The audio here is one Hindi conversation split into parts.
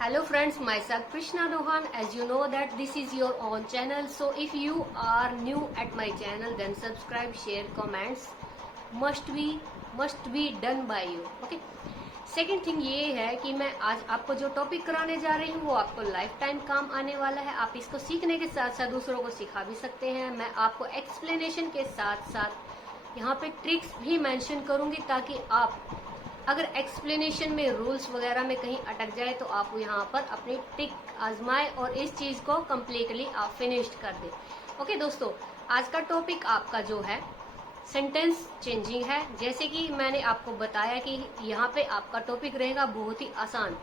Hello friends, myself Krishna Rohan. As you know that this is your own channel. So if you are new at my channel, then subscribe, share, comments. Must be done by you. Okay. Second thing ये है कि मैं आज आपको जो टॉपिक कराने जा रही हूँ वो आपको लाइफ टाइम काम आने वाला है। आप इसको सीखने के साथ साथ दूसरों को सिखा भी सकते हैं। मैं आपको एक्सप्लेनेशन के साथ साथ यहाँ पे ट्रिक्स भी मेंशन करूंगी ताकि आप अगर एक्सप्लेनेशन में रूल्स वगैरह में कहीं अटक जाए तो आप यहाँ पर अपनी ट्रिक आजमाए और इस चीज को कम्प्लीटली आप फिनिश्ड कर दें। ओके दोस्तों, आज का टॉपिक आपका जो है सेंटेंस चेंजिंग है। जैसे कि मैंने आपको बताया कि यहाँ पे आपका टॉपिक रहेगा बहुत ही आसान।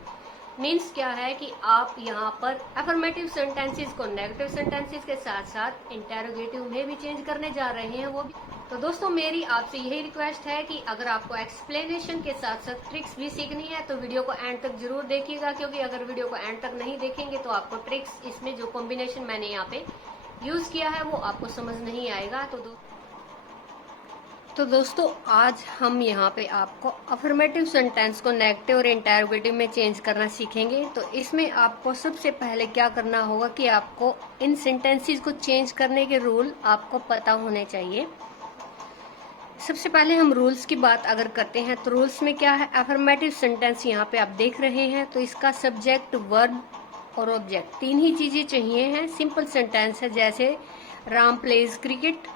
मीन्स क्या है कि आप यहाँ पर अफर्मेटिव सेंटेंसेस को नेगेटिव सेंटेंसेस के साथ साथ इंटेरोगेटिव में भी चेंज करने जा रहे हैं वो भी। तो दोस्तों, मेरी आपसे यही रिक्वेस्ट है कि अगर आपको एक्सप्लेनेशन के साथ साथ ट्रिक्स भी सीखनी है तो वीडियो को एंड तक जरूर देखिएगा, क्योंकि अगर वीडियो को एंड तक नहीं देखेंगे तो आपको ट्रिक्स, इसमें जो कॉम्बिनेशन मैंने यहाँ पे यूज किया है वो आपको समझ नहीं आएगा। तो दोस्तों, आज हम यहाँ पे आपको अफर्मेटिव सेंटेंस को नेगेटिव और इंटेरोगेटिव में चेंज करना सीखेंगे। तो इसमें आपको सबसे पहले क्या करना होगा कि आपको इन सेंटेंसेस को चेंज करने के रूल आपको पता होने चाहिए। सबसे पहले हम रूल्स की बात अगर करते हैं तो रूल्स में क्या है, अफर्मेटिव सेंटेंस यहाँ पे आप देख रहे हैं तो इसका सब्जेक्ट, वर्ब और ऑब्जेक्ट तीन ही चीजें चाहिए हैं। सिंपल सेंटेंस है जैसे राम प्लेज क्रिकेट।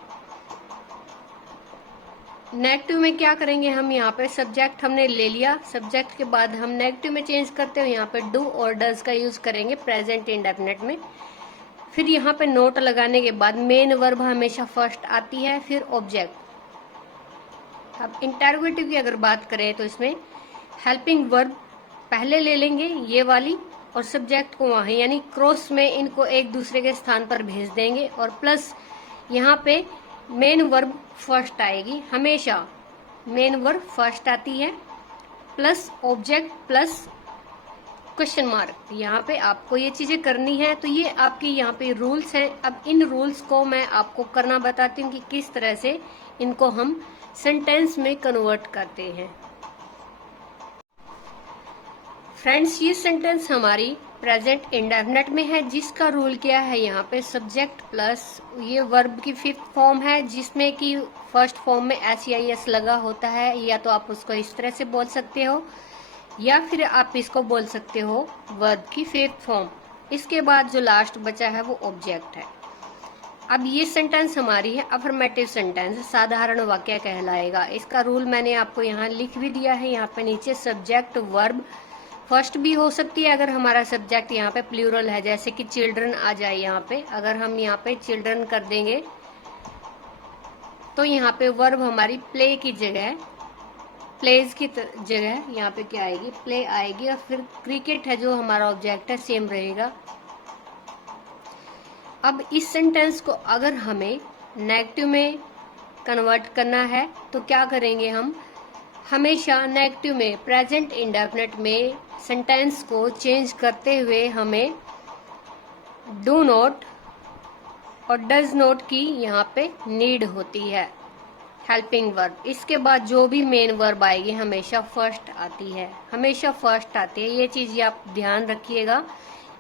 नेगेटिव में क्या करेंगे, हम यहाँ पे सब्जेक्ट हमने ले लिया, सब्जेक्ट के बाद हम नेगेटिव में चेंज करते हैं, यहाँ पे डू और डज का यूज करेंगे प्रेजेंट इंडेफिनिट में। फिर यहाँ पे नोट लगाने के बाद मेन वर्ब हमेशा फर्स्ट आती है, फिर ऑब्जेक्ट। अब इंटेरोगेटिव की अगर बात करें तो इसमें हेल्पिंग वर्ब पहले ले लेंगे ये वाली और सब्जेक्ट को वहां यानी क्रॉस में इनको एक दूसरे के स्थान पर भेज देंगे और प्लस यहाँ पे मेन वर्ब फर्स्ट आएगी, हमेशा मेन वर्ब फर्स्ट आती है, plus object plus question mark. यहाँ पे आपको ये चीजें करनी है। तो ये आपकी यहाँ पे रूल्स हैं। अब इन रूल्स को मैं आपको करना बताती हूँ कि किस तरह से इनको हम सेंटेंस में कन्वर्ट करते हैं। फ्रेंड्स, ये सेंटेंस हमारी प्रेजेंट इंडेफिनिट में है जिसका रूल क्या है, यहाँ पे सब्जेक्ट प्लस ये वर्ब की फिफ्थ फॉर्म है जिसमें कि फर्स्ट फॉर्म में SEIS लगा होता है। या तो आप उसको इस तरह से बोल सकते हो या फिर आप इसको बोल सकते हो वर्ब की फिफ्थ फॉर्म। इसके बाद जो लास्ट बचा है वो ऑब्जेक्ट है। अब ये सेंटेंस हमारी है अफर्मेटिव सेंटेंस, साधारण वाक्य कहलाएगा। इसका रूल मैंने आपको यहाँ लिख भी दिया है। यहाँ पे नीचे सब्जेक्ट वर्ब फर्स्ट भी हो सकती है अगर हमारा सब्जेक्ट यहाँ पे प्लूरल है, जैसे कि चिल्ड्रन आ जाए यहाँ पे। अगर हम यहाँ पे चिल्ड्रन कर देंगे तो यहाँ पे वर्ब हमारी प्ले की जगह, प्लेज की जगह यहाँ पे क्या आएगी, प्ले आएगी। और फिर क्रिकेट है जो हमारा ऑब्जेक्ट है सेम रहेगा। अब इस सेंटेंस को अगर हमें नेगेटिव में कन्वर्ट करना है तो क्या करेंगे, हम हमेशा नेगेटिव में प्रेजेंट इंडेफिनिट में सेंटेंस को चेंज करते हुए हमें डू नॉट और डज नॉट की यहाँ पे नीड होती है, हेल्पिंग वर्ब। इसके बाद जो भी मेन वर्ब आएगी हमेशा फर्स्ट आती है, हमेशा फर्स्ट आती है। ये चीज आप ध्यान रखिएगा।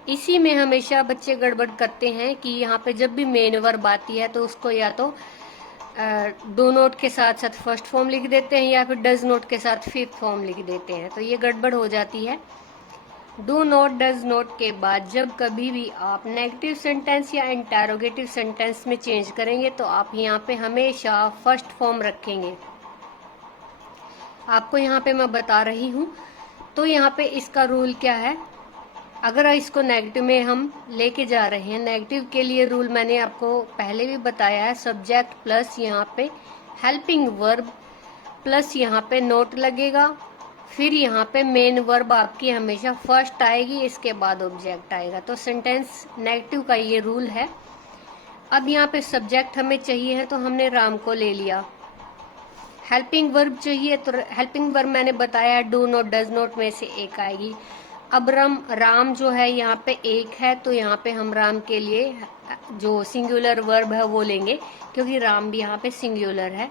इसी में हमेशा बच्चे गड़बड़ करते हैं कि यहाँ पे जब भी मेन वर्ब आती है तो उसको या तो डू नोट के साथ साथ फर्स्ट फॉर्म लिख देते हैं या फिर डज नोट के साथ फिफ्थ फॉर्म लिख देते हैं, तो ये गड़बड़ हो जाती है। डू नोट, डज नोट के बाद जब कभी भी आप नेगेटिव सेंटेंस या इंटेरोगेटिव सेंटेंस में चेंज करेंगे तो आप यहाँ पे हमेशा फर्स्ट फॉर्म रखेंगे। आपको यहाँ पे मैं बता रही हूँ। तो यहाँ पे इसका रूल क्या है, अगर इसको नेगेटिव में हम लेके जा रहे हैं, नेगेटिव के लिए रूल मैंने आपको पहले भी बताया है, सब्जेक्ट प्लस यहाँ पे हेल्पिंग वर्ब प्लस यहाँ पे नोट लगेगा, फिर यहाँ पे मेन वर्ब आपकी हमेशा फर्स्ट आएगी, इसके बाद ऑब्जेक्ट आएगा। तो सेंटेंस नेगेटिव का ये रूल है। अब यहाँ पे सब्जेक्ट हमें चाहिए है तो हमने राम को ले लिया। हेल्पिंग वर्ब चाहिए तो हेल्पिंग वर्ब मैंने बताया डू नॉट डज नॉट में से एक आएगी। अब राम जो है यहाँ पे एक है तो यहाँ पे हम राम के लिए जो सिंगुलर वर्ब है वो लेंगे, क्योंकि राम भी यहाँ पे सिंगुलर है।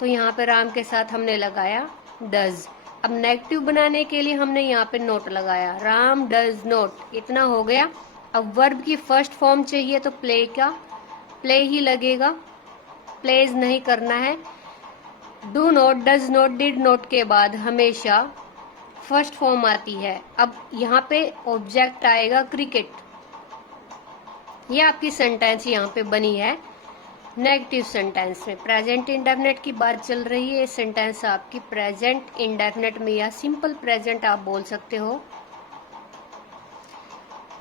तो यहाँ पे राम के साथ हमने लगाया डज। अब नेगेटिव बनाने के लिए हमने यहाँ पे नोट लगाया, राम डज नोट, इतना हो गया। अब वर्ब की फर्स्ट फॉर्म चाहिए तो प्ले का प्ले ही लगेगा, प्लेज नहीं करना है। Do not, does note, did note के बाद हमेशा फर्स्ट फॉर्म आती है। अब यहाँ पे ऑब्जेक्ट आएगा क्रिकेट। ये आपकी सेंटेंस यहाँ पे बनी है नेगेटिव सेंटेंस में। प्रेजेंट इंडेफिनेट की बात चल रही है, ये सेंटेंस आपकी प्रेजेंट इंडेफिनेट में या सिंपल प्रेजेंट आप बोल सकते हो।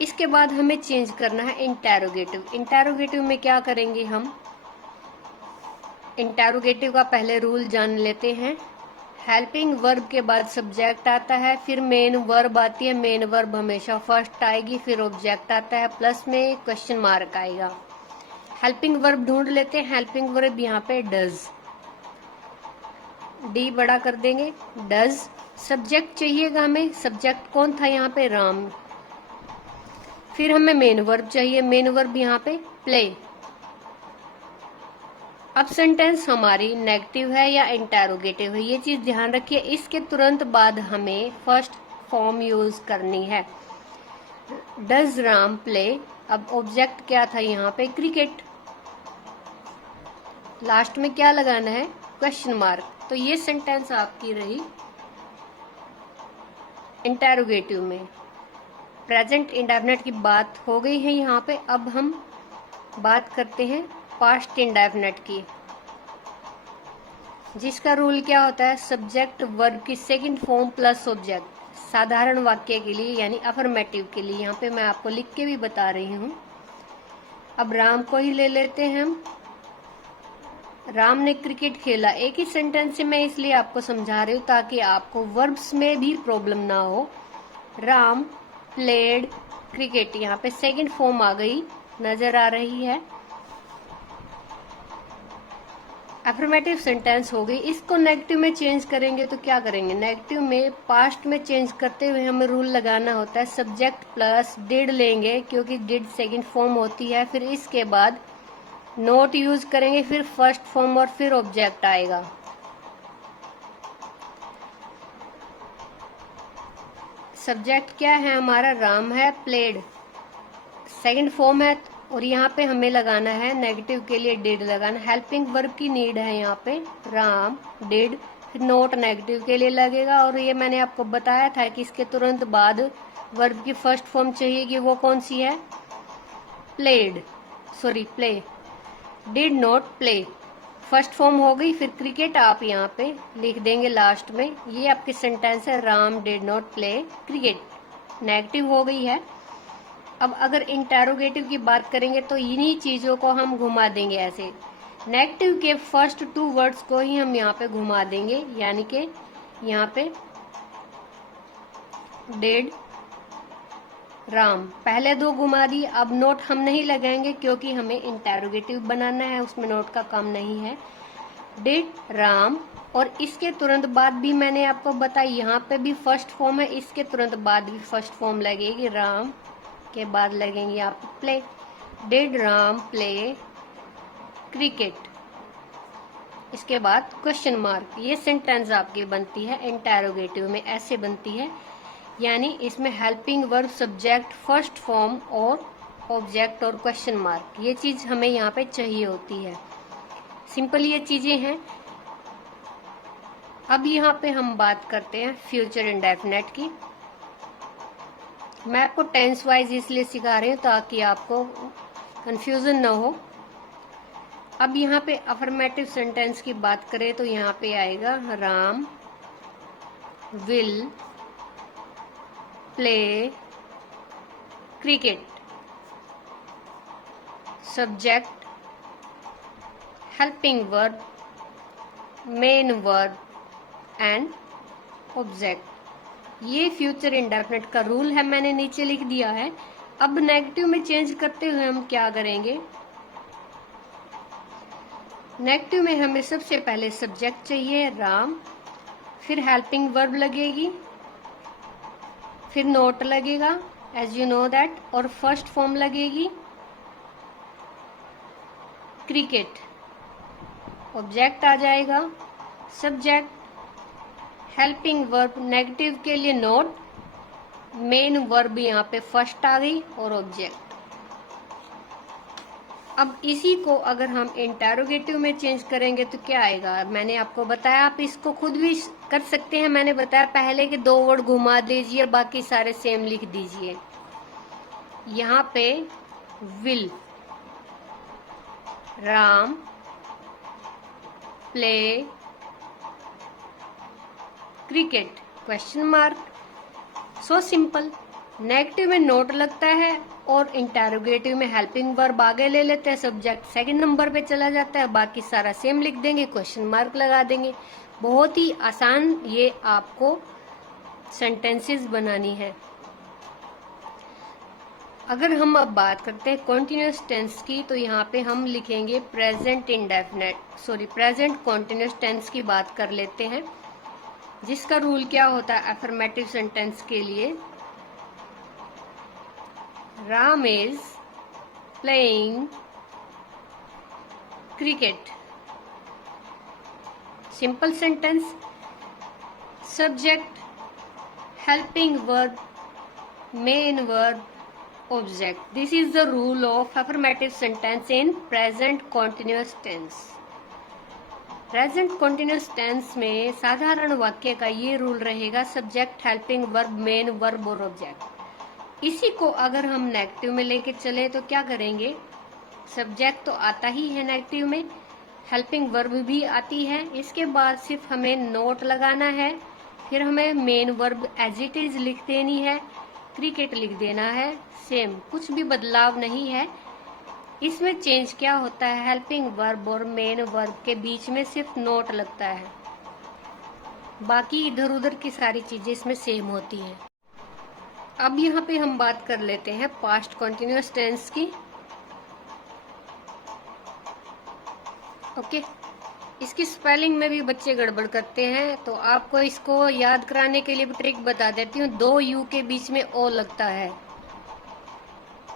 इसके बाद हमें चेंज करना है इंटेरोगेटिव। इंटेरोगेटिव में क्या करेंगे हम, इंटेरोगेटिव का पहले रूल जान लेते हैं। हेल्पिंग वर्ब के बाद सब्जेक्ट आता है, फिर मेन वर्ब आती है। मेन वर्ब हमेशा फर्स्ट आएगी, फिर ऑब्जेक्ट आता है, प्लस में क्वेश्चन मार्क आएगा। हेल्पिंग वर्ब ढूंढ लेते हैं। हेल्पिंग वर्ब यहाँ पे डज, डी बड़ा कर देंगे, डज। सब्जेक्ट चाहिएगा हमें, सब्जेक्ट कौन था यहाँ पे, राम। फिर हमें मेन वर्ब चाहिए, मेन वर्ब यहाँ पे प्ले। अब सेंटेंस हमारी नेगेटिव है या इंटेरोगेटिव है, ये चीज ध्यान रखिए। इसके तुरंत बाद हमें फर्स्ट फॉर्म यूज करनी है। डज राम प्ले, अब ऑब्जेक्ट क्या था यहाँ पे, क्रिकेट। लास्ट में क्या लगाना है, क्वेश्चन मार्क। तो ये सेंटेंस आपकी रही इंटेरोगेटिव में। प्रेजेंट इंडेफिनेट की बात हो गई है यहाँ पे। अब हम बात करते हैं पास्ट इंडेफिनेट की, जिसका रूल क्या होता है, सब्जेक्ट वर्ब की सेकंड फॉर्म प्लस ऑब्जेक्ट। साधारण वाक्य के लिए यानी अफर्मेटिव के लिए, यहाँ पे मैं आपको लिख के भी बता रही हूँ। अब राम को ही ले लेते हैं हम। राम ने क्रिकेट खेला, एक ही सेंटेंस से मैं इसलिए आपको समझा रही हूँ ताकि आपको वर्ब्स में भी प्रॉब्लम ना हो। राम प्लेड क्रिकेट, यहाँ पे सेकंड फॉर्म आ गई, नजर आ रही है। अफर्मेटिव सेंटेंस हो गई। इसको नेगेटिव में चेंज करेंगे तो क्या करेंगे, नेगेटिव में पास्ट में चेंज करते हुए हमें रूल लगाना होता है सब्जेक्ट प्लस डिड लेंगे, क्योंकि डिड सेकंड फॉर्म होती है। फिर इसके बाद नोट यूज करेंगे, फिर फर्स्ट फॉर्म और फिर ऑब्जेक्ट आएगा। सब्जेक्ट क्या है हमारा, राम है, प्लेड सेकंड फॉर्म है, और यहाँ पे हमें लगाना है नेगेटिव के लिए डिड लगाना। हेल्पिंग वर्ब की नीड है यहाँ पे, राम डिड, फिर नोट नेगेटिव के लिए लगेगा। और ये मैंने आपको बताया था कि इसके तुरंत बाद वर्ब की फर्स्ट फॉर्म चाहिए कि वो कौन सी है, played, sorry play. Did not play first form हो गई, फिर क्रिकेट आप यहाँ पे लिख देंगे लास्ट में। ये आपकी सेंटेंस है, Ram did not play cricket, negative हो गई है। अब अगर इंटेरोगेटिव की बात करेंगे तो इन्हीं चीजों को हम घुमा देंगे ऐसे। नेगेटिव के फर्स्ट टू वर्ड्स को ही हम यहाँ पे घुमा देंगे, यानी कि यहाँ पे डिड राम, पहले दो घुमा दी। अब नोट हम नहीं लगाएंगे क्योंकि हमें इंटेरोगेटिव बनाना है, उसमें नोट का काम नहीं है। डिड राम, और इसके तुरंत बाद भी मैंने आपको बताया यहाँ पे भी फर्स्ट फॉर्म है, इसके तुरंत बाद भी फर्स्ट फॉर्म लगेगी, राम के बाद लगेंगे आप play. Did Ram play cricket, इसके बाद क्वेश्चन मार्क। ये सेंटेंस आपकी बनती है इंटेरोगेटिव में, ऐसे बनती है, यानी इसमें helping verb subject first form और ऑब्जेक्ट और क्वेश्चन मार्क, ये चीज हमें यहाँ पे चाहिए होती है। सिंपल ये चीजें हैं। अब यहाँ पे हम बात करते हैं फ्यूचर इंडेफिनेट की। मैं आपको टेंस वाइज इसलिए सिखा रही हूँ ताकि आपको कंफ्यूजन ना हो। अब यहाँ पे अफर्मेटिव सेंटेंस की बात करें तो यहाँ पे आएगा Ram will play cricket, subject helping verb main verb and object. ये फ्यूचर इंडेफिनिट का रूल है, मैंने नीचे लिख दिया है। अब नेगेटिव में चेंज करते हुए हम क्या करेंगे, नेगेटिव में हमें सबसे पहले सब्जेक्ट चाहिए राम, फिर हेल्पिंग वर्ब लगेगी, फिर नोट लगेगा एज यू नो दैट, और फर्स्ट फॉर्म लगेगी क्रिकेट, ऑब्जेक्ट आ जाएगा सब्जेक्ट हेल्पिंग वर्ब नेगेटिव के लिए नोट, मेन वर्ब यहाँ पे फर्स्ट आ गई और ऑब्जेक्ट। अब इसी को अगर हम इंटेरोगेटिव में चेंज करेंगे तो क्या आएगा? मैंने आपको बताया, आप इसको खुद भी कर सकते हैं। मैंने बताया पहले कि 2 वर्ड घुमा दीजिए, बाकी सारे सेम लिख दीजिए। यहाँ पे will Ram play cricket question mark. So simple. Negative में नोट लगता है और इंटेरोगेटिव में हेल्पिंग वर्ब आगे ले लेते हैं, सब्जेक्ट सेकंड नंबर पे चला जाता है, बाकी सारा सेम लिख देंगे, क्वेश्चन मार्क लगा देंगे। बहुत ही आसान ये आपको सेंटेंसेस बनानी है। अगर हम अब बात करते हैं कॉन्टिन्यूस टेंस की, तो यहाँ पे हम लिखेंगे प्रेजेंट कॉन्टिन्यूस टेंस की बात कर लेते हैं, जिसका रूल क्या होता है अफर्मेटिव सेंटेंस के लिए। Ram is playing cricket. Simple sentence, subject, helping verb, main verb, object. This is the rule of affirmative sentence in present continuous tense. Present continuous tense में साधारण वाक्य का ये रूल रहेगा, subject, helping verb, main verb और ऑब्जेक्ट। इसी को अगर हम नेगेटिव में लेके चले तो क्या करेंगे? सब्जेक्ट तो आता ही है नेगेटिव में, हेल्पिंग वर्ब भी आती है, इसके बाद सिर्फ हमें नोट लगाना है, फिर हमें main verb as it is लिख देनी है, क्रिकेट लिख देना है, सेम, कुछ भी बदलाव नहीं है। इसमें चेंज क्या होता है, हेल्पिंग वर्ब और मेन वर्ब के बीच में सिर्फ नोट लगता है, बाकी इधर उधर की सारी चीजें इसमें सेम होती हैं। अब यहाँ पे हम बात कर लेते हैं पास्ट कॉन्टिन्यूस टेंस की। ओके, इसकी स्पेलिंग में भी बच्चे गड़बड़ करते हैं, तो आपको इसको याद कराने के लिए ट्रिक बता देती हूँ। 2 यू के बीच में ओ लगता है,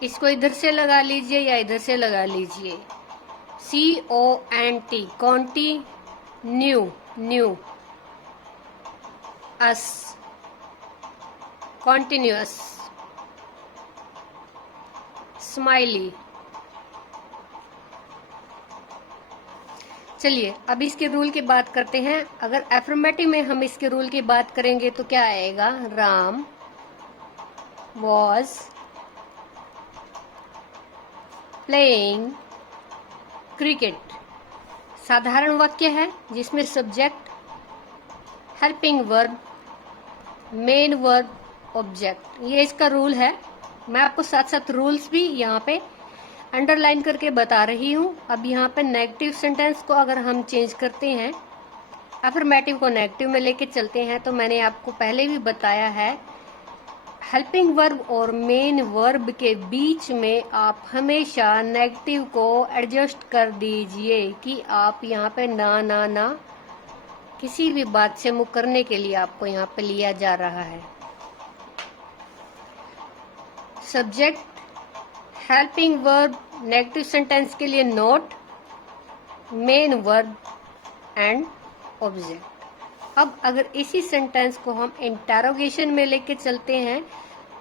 इसको इधर से लगा लीजिए या इधर से लगा लीजिए। CONT कॉन्टी, न्यू अस, कॉन्टिन्यूअस, स्माइली। चलिए अब इसके रूल की बात करते हैं। अगर एफर्मेटिव में हम इसके रूल की बात करेंगे तो क्या आएगा? Ram was playing cricket. साधारण वाक्य है जिसमें subject, helping verb, main verb, object, ये इसका रूल है। मैं आपको साथ साथ रूल्स भी यहाँ पे अंडरलाइन करके बता रही हूँ। अब यहाँ पे नेगेटिव सेंटेंस को अगर हम चेंज करते हैं, अफर्मेटिव को नेगेटिव में लेके चलते हैं, तो मैंने आपको पहले भी बताया है, हेल्पिंग वर्ब और मेन वर्ब के बीच में आप हमेशा नेगेटिव को एडजस्ट कर दीजिए कि आप यहाँ पे ना किसी भी बात से मुकरने के लिए आपको यहाँ पे लिया जा रहा है। Subject, helping verb, negative sentence के लिए note, main verb and object. अब अगर इसी सेंटेंस को हम इंटेरोगेशन में लेके चलते हैं,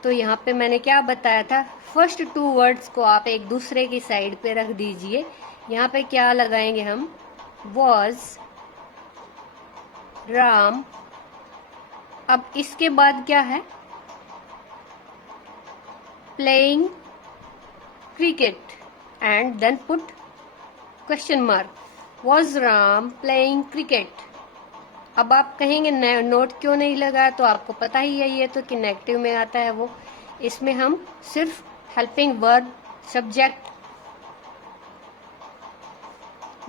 तो यहाँ पे मैंने क्या बताया था, फर्स्ट 2 वर्ड्स को आप एक दूसरे की साइड पे रख दीजिए। यहाँ पे क्या लगाएंगे हम? वॉज, राम। अब इसके बाद क्या है? Playing cricket and then put question mark. Was Ram playing cricket. अब आप कहेंगे नोट क्यों नहीं लगा, तो आपको पता ही है ये तो कि नेगेटिव में आता है वो। इसमें हम सिर्फ helping verb, subject,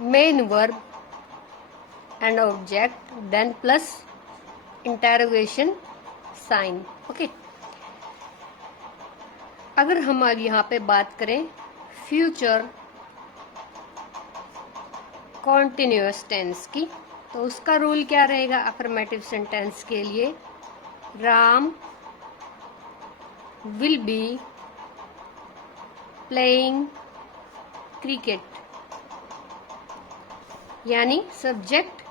main verb and object, then plus interrogation sign. Okay, अगर हम अब यहाँ पे बात करें फ्यूचर कॉन्टिन्यूअस टेंस की, तो उसका रूल क्या रहेगा अफर्मेटिव सेंटेंस के लिए? Ram will be playing cricket. यानी subject,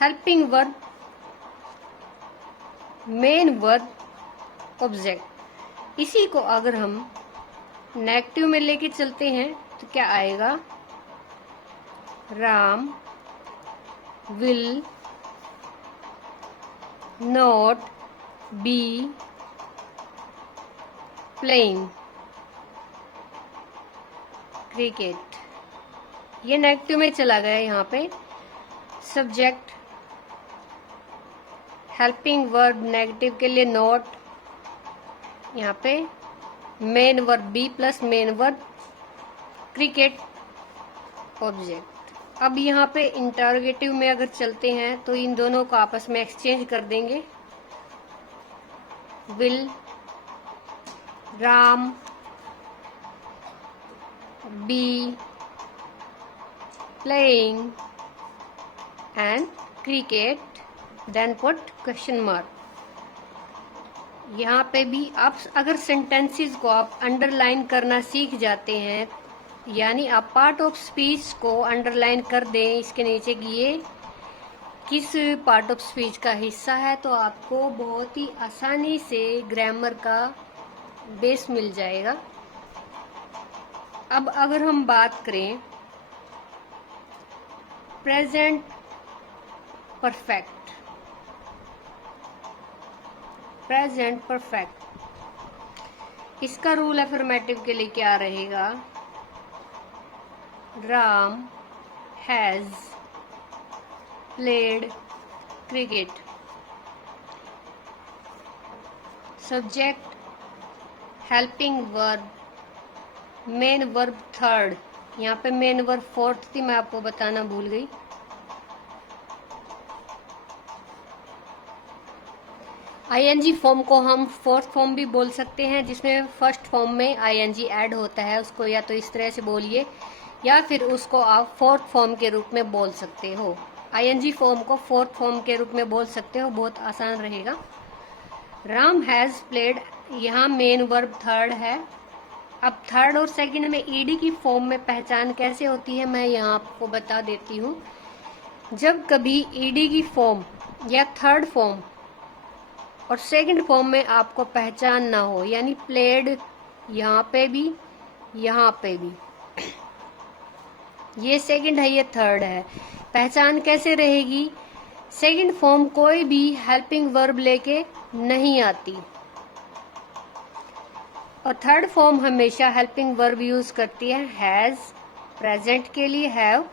helping verb, main verb object. इसी को अगर हम नेगेटिव में लेके चलते हैं तो क्या आएगा? Ram will not be playing cricket. ये नेगेटिव में चला गया यहाँ पे। सब्जेक्ट हेल्पिंग वर्ब नेगेटिव के लिए नॉट, यहाँ पे main verb B plus main verb cricket object. अब यहाँ पे इंटरोगेटिव में अगर चलते हैं तो इन दोनों को आपस में एक्सचेंज कर देंगे। Will Ram be playing and cricket, then put question mark. यहाँ पे भी आप अगर सेंटेंसेस को आप अंडरलाइन करना सीख जाते हैं, यानी आप पार्ट ऑफ स्पीच को अंडरलाइन कर दें इसके नीचे कि ये किस पार्ट ऑफ स्पीच का हिस्सा है, तो आपको बहुत ही आसानी से ग्रामर का बेस मिल जाएगा। अब अगर हम बात करें प्रेजेंट परफेक्ट, प्रेजेंट परफेक्ट, इसका रूल अफर्मेटिव के लिए क्या रहेगा? Ram has played cricket. Subject helping verb main verb third, यहाँ पे मेन वर्ब फोर्थ थी, मैं आपको बताना भूल गई। आईएनजी फॉर्म को हम फोर्थ फॉर्म भी बोल सकते हैं, जिसमें फर्स्ट फॉर्म में आईएनजी ऐड होता है। उसको या तो इस तरह से बोलिए या फिर उसको आप फोर्थ फॉर्म के रूप में बोल सकते हो। आईएनजी फॉर्म को फोर्थ फॉर्म के रूप में बोल सकते हो, बहुत आसान रहेगा। राम हैज प्लेड, यहाँ मेन वर्ब थर्ड है। अब थर्ड और सेकंड में ईडी की फॉर्म में पहचान कैसे होती है मैं यहाँ आपको बता देती हूँ। जब कभी ईडी की फॉर्म या थर्ड फॉर्म और सेकंड फॉर्म में आपको पहचान ना हो, यानी प्लेड यहाँ पे भी यहाँ पे भी, ये सेकंड है ये थर्ड है, पहचान कैसे रहेगी? सेकंड फॉर्म कोई भी हेल्पिंग वर्ब लेके नहीं आती और थर्ड फॉर्म हमेशा हेल्पिंग वर्ब यूज करती है। हैज प्रेजेंट के लिए हैव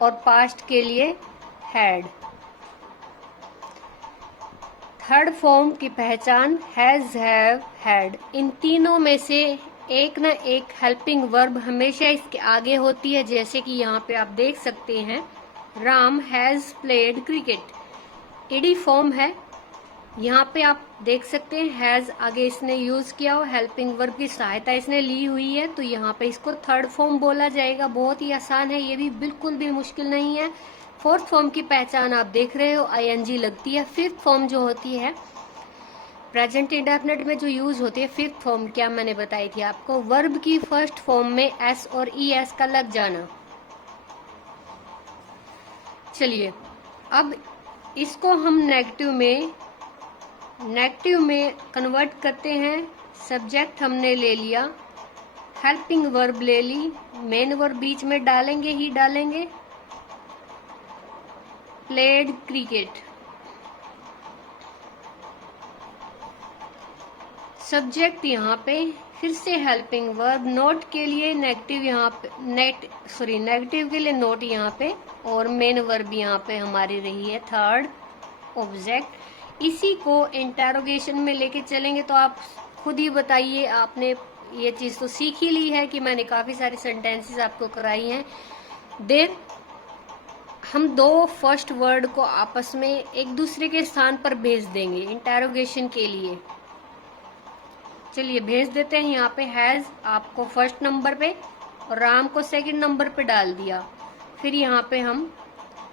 और पास्ट के लिए हैड। थर्ड फॉर्म की पहचान हैज हैव हैड, इन तीनों में से एक ना एक हेल्पिंग वर्ब हमेशा इसके आगे होती है। जैसे कि यहाँ पे आप देख सकते हैं Ram has played cricket, ED form है, यहाँ पे आप देख सकते हैं हैज आगे इसने यूज किया हो, हेल्पिंग वर्ब की सहायता इसने ली हुई है, तो यहाँ पे इसको थर्ड फॉर्म बोला जाएगा। बहुत ही आसान है, ये भी बिल्कुल भी मुश्किल नहीं है। फोर्थ फॉर्म की पहचान आप देख रहे हो, आईएनजी लगती है। फिफ्थ फॉर्म जो होती है प्रेजेंट इंडेफिनिट में जो यूज होती है, फिफ्थ फॉर्म क्या मैंने बताई थी आपको, वर्ब की फर्स्ट फॉर्म में एस और ईएस का लग जाना। चलिए अब इसको हम नेगेटिव में कन्वर्ट करते हैं। सब्जेक्ट हमने ले लिया, हेल्पिंग वर्ब ले ली, मेन वर्ब बीच में डालेंगे ही डालेंगे, प्लेड क्रिकेट। सब्जेक्ट यहाँ पे फिर से हेल्पिंग वर्ब, नोट के लिए नेगेटिव यहाँ पे नेगेटिव के लिए नोट यहाँ पे, और मेन वर्ब यहाँ पे हमारी रही है थर्ड ऑब्जेक्ट। इसी को इंटरोगेशन में लेके चलेंगे तो आप खुद ही बताइए, आपने ये चीज तो सीख ही ली है कि मैंने काफी सारी सेंटेंसेस आपको कराई हैं। देन हम दो फर्स्ट वर्ड को आपस में एक दूसरे के स्थान पर भेज देंगे इंटरोगेशन के लिए। चलिए भेज देते हैं। यहाँ पे हैज आपको फर्स्ट नंबर पे और राम को सेकंड नंबर पे डाल दिया। फिर यहाँ पे हम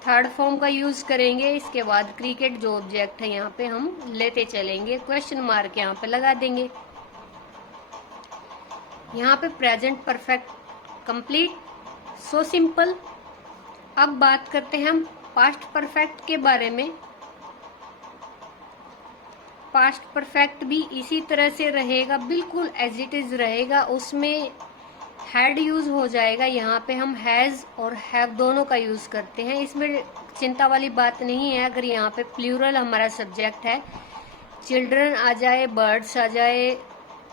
थर्ड फॉर्म का यूज करेंगे। इसके बाद क्रिकेट जो ऑब्जेक्ट है यहाँ पे हम लेते चलेंगे, क्वेश्चन मार्क यहाँ पे लगा देंगे। यहाँ पे present perfect complete, so simple. अब बात करते हैं हम पास्ट परफेक्ट के बारे में। पास्ट परफेक्ट भी इसी तरह से रहेगा, बिल्कुल एज इट इज रहेगा। उसमें हैड यूज हो जाएगा। यहाँ पे हम हैज और हैव दोनों का यूज करते हैं। इसमें चिंता वाली बात नहीं है। अगर यहाँ पे प्लूरल हमारा सब्जेक्ट है, चिल्ड्रन आ जाए, बर्ड्स आ जाए,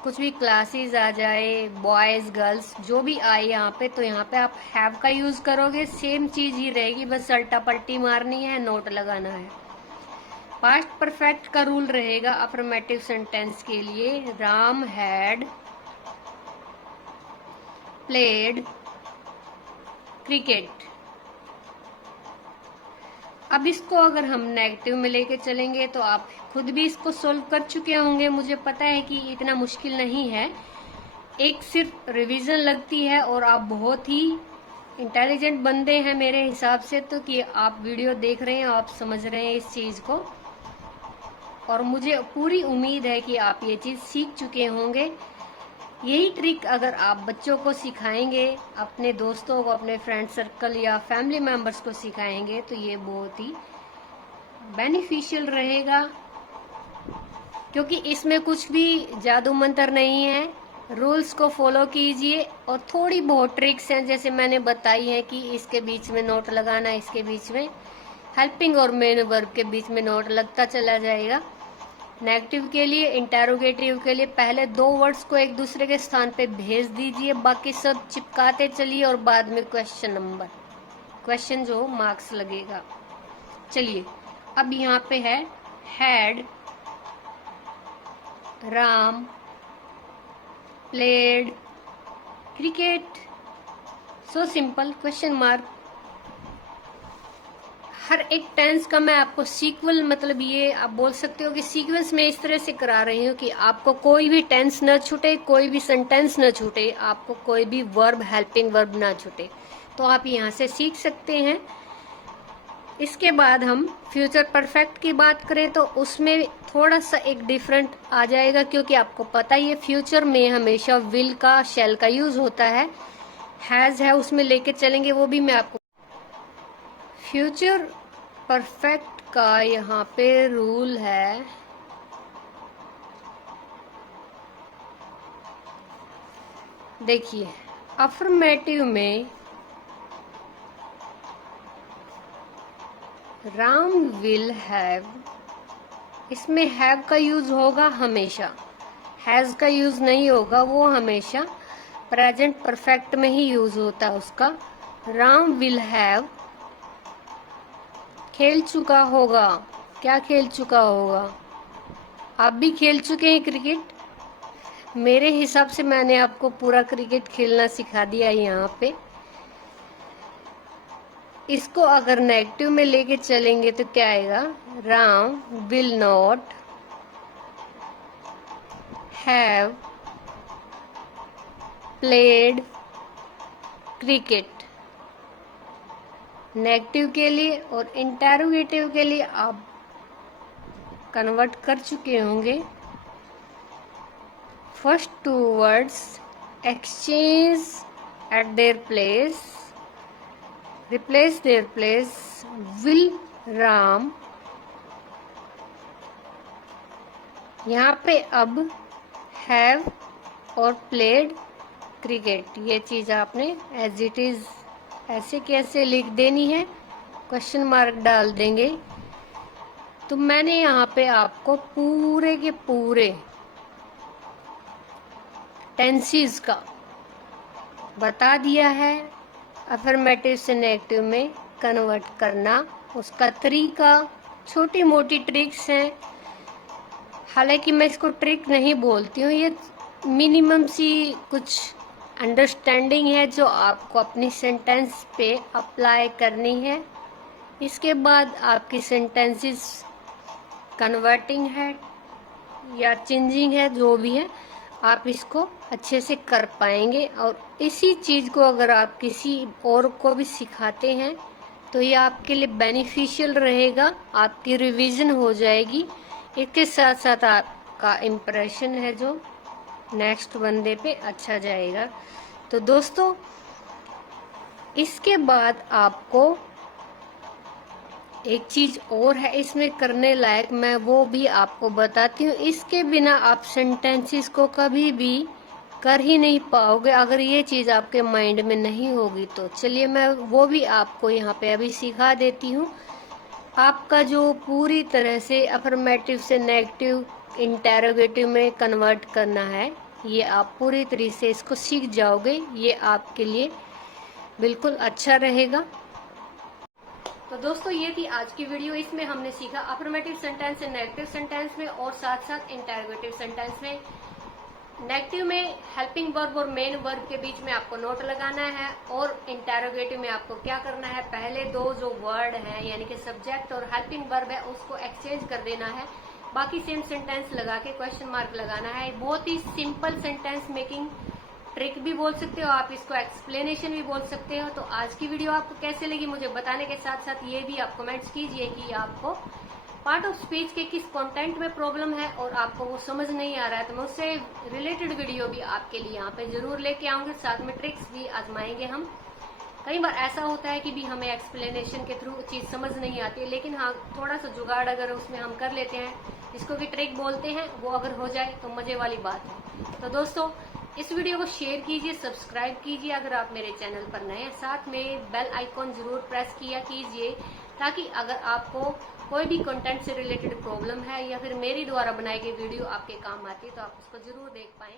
कुछ भी क्लासेस आ जाए, बॉयज गर्ल्स जो भी आए यहाँ पे, तो यहाँ पे आप हैव का यूज करोगे, सेम चीज ही रहेगी, बस अल्टा पल्टी मारनी है, नोट लगाना है। पास्ट परफेक्ट का रूल रहेगा अफर्मेटिव सेंटेंस के लिए, राम हैड प्लेड क्रिकेट। अब इसको अगर हम नेगेटिव में लेके चलेंगे तो आप खुद भी इसको सोल्व कर चुके होंगे, मुझे पता है कि इतना मुश्किल नहीं है। एक सिर्फ रिवीजन लगती है और आप बहुत ही इंटेलिजेंट बंदे हैं मेरे हिसाब से, तो कि आप वीडियो देख रहे हैं, आप समझ रहे हैं इस चीज को, और मुझे पूरी उम्मीद है कि आप ये चीज सीख चुके होंगे। यही ट्रिक अगर आप बच्चों को सिखाएंगे, अपने दोस्तों को, अपने फ्रेंड सर्कल या फैमिली मेंबर्स को सिखाएंगे, तो ये बहुत ही बेनिफिशियल रहेगा, क्योंकि इसमें कुछ भी जादू मंत्र नहीं है। रूल्स को फॉलो कीजिए और थोड़ी बहुत ट्रिक्स हैं जैसे मैंने बताई है कि इसके बीच में नोट लगाना, इसके बीच में हेल्पिंग और मेन वर्ब के बीच में नोट लगता चला जाएगा। नेगेटिव के लिए, इंटेरोगेटिव के लिए पहले 2 वर्ड्स को एक दूसरे के स्थान पे भेज दीजिए, बाकी सब चिपकाते चलिए और बाद में क्वेश्चन जो मार्क्स लगेगा। चलिए अब यहाँ पे है had Ram played cricket. So simple, question mark. हर एक टेंस का मैं आपको सीक्वल, मतलब ये आप बोल सकते हो कि सीक्वेंस में इस तरह से करा रही हूँ कि आपको कोई भी टेंस न छूटे, कोई भी सेंटेंस न छूटे, आपको कोई भी वर्ब, हेल्पिंग वर्ब ना छूटे, तो आप यहाँ से सीख सकते हैं। इसके बाद हम फ्यूचर परफेक्ट की बात करें तो उसमें थोड़ा सा एक डिफरेंट आ जाएगा, क्योंकि आपको पता ही है फ्यूचर में हमेशा विल का, शैल का यूज होता है। हैज है उसमें लेके चलेंगे, वो भी मैं आपको। फ्यूचर परफेक्ट का यहाँ पे रूल है, देखिए अफर्मेटिव में राम विल हैव, इसमें हैव का यूज होगा हमेशा, हैज का यूज नहीं होगा, वो हमेशा प्रेजेंट परफेक्ट में ही यूज होता है उसका। राम विल हैव खेल चुका होगा। क्या खेल चुका होगा? आप भी खेल चुके हैं क्रिकेट। मेरे हिसाब से मैंने आपको पूरा क्रिकेट खेलना सिखा दिया यहाँ पे। इसको अगर नेगेटिव में लेके चलेंगे तो क्या आएगा? Ram will not have played cricket. Negative के लिए और इंटेरोगेटिव के लिए आप कन्वर्ट कर चुके होंगे। First 2 words exchange eight their place, replace their place, will Ram. यहाँ पे अब हैव और प्लेड क्रिकेट, ये चीज आपने एज इट इज ऐसे कैसे लिख देनी है, क्वेश्चन मार्क डाल देंगे। तो मैंने यहाँ पे आपको पूरे के पूरे टेंसेस का बता दिया है। अफर्मेटिव से नेगेटिव में कन्वर्ट करना, उसका तरीका, छोटी मोटी ट्रिक्स हैं। हालांकि मैं इसको ट्रिक नहीं बोलती हूँ, ये मिनिमम सी कुछ अंडरस्टैंडिंग है जो आपको अपनी सेंटेंस पे अप्लाई करनी है। इसके बाद आपकी सेंटेंसेस कन्वर्टिंग है या चेंजिंग है, जो भी है, आप इसको अच्छे से कर पाएंगे। और इसी चीज़ को अगर आप किसी और को भी सिखाते हैं तो ये आपके लिए बेनिफिशियल रहेगा, आपकी रिवीजन हो जाएगी। इसके साथ साथ आपका इम्प्रेशन है जो नेक्स्ट बंदे पे अच्छा जाएगा। तो दोस्तों, इसके बाद आपको एक चीज और है इसमें करने लायक, मैं वो भी आपको बताती हूँ। इसके बिना आप सेंटेंसेस को कभी भी कर ही नहीं पाओगे अगर ये चीज आपके माइंड में नहीं होगी तो। चलिए मैं वो भी आपको यहाँ पे अभी सिखा देती हूँ। आपका जो पूरी तरह से अफर्मेटिव से नेगेटिव इंटेरोगेटिव में कन्वर्ट करना है, ये आप पूरी तरह से इसको सीख जाओगे, ये आपके लिए बिल्कुल अच्छा रहेगा। तो दोस्तों ये थी आज की वीडियो। इसमें हमने सीखा अफर्मेटिव सेंटेंस से नेगेटिव सेंटेंस में और साथ साथ इंटेरोगेटिव सेंटेंस में। नेगेटिव में हेल्पिंग वर्ब और मेन वर्ब के बीच में आपको नोट लगाना है, और इंटेरोगेटिव में आपको क्या करना है, पहले दो जो वर्ड हैं यानी कि सब्जेक्ट और हेल्पिंग वर्ब है उसको एक्सचेंज कर देना है, बाकी सेम सेंटेंस लगा के क्वेश्चन मार्क लगाना है। बहुत ही सिंपल सेंटेंस मेकिंग ट्रिक भी बोल सकते हो आप, इसको एक्सप्लेनेशन भी बोल सकते हो। तो आज की वीडियो आपको कैसे लगी मुझे बताने के साथ साथ ये भी आप कमेंट्स कीजिए कि आपको पार्ट ऑफ स्पीच के किस कंटेंट में प्रॉब्लम है और आपको वो समझ नहीं आ रहा है, तो मैं उससे रिलेटेड वीडियो भी आपके लिए यहाँ पे जरूर लेके आऊंगे, साथ में ट्रिक्स भी आजमाएंगे हम। कई बार ऐसा होता है कि भी हमें एक्सप्लेनेशन के थ्रू चीज समझ नहीं आती है, लेकिन हाँ थोड़ा सा जुगाड़ अगर उसमें हम कर लेते हैं, जिसको कि ट्रिक बोलते हैं, वो अगर हो जाए तो मजे वाली बात है। तो दोस्तों इस वीडियो को शेयर कीजिए, सब्सक्राइब कीजिए अगर आप मेरे चैनल पर नए हैं, साथ में बेल आइकॉन जरूर प्रेस किया कीजिए, ताकि अगर आपको कोई भी कंटेंट से रिलेटेड प्रॉब्लम है या फिर मेरी द्वारा बनाई गई वीडियो आपके काम आती है तो आप उसको जरूर देख पाएं।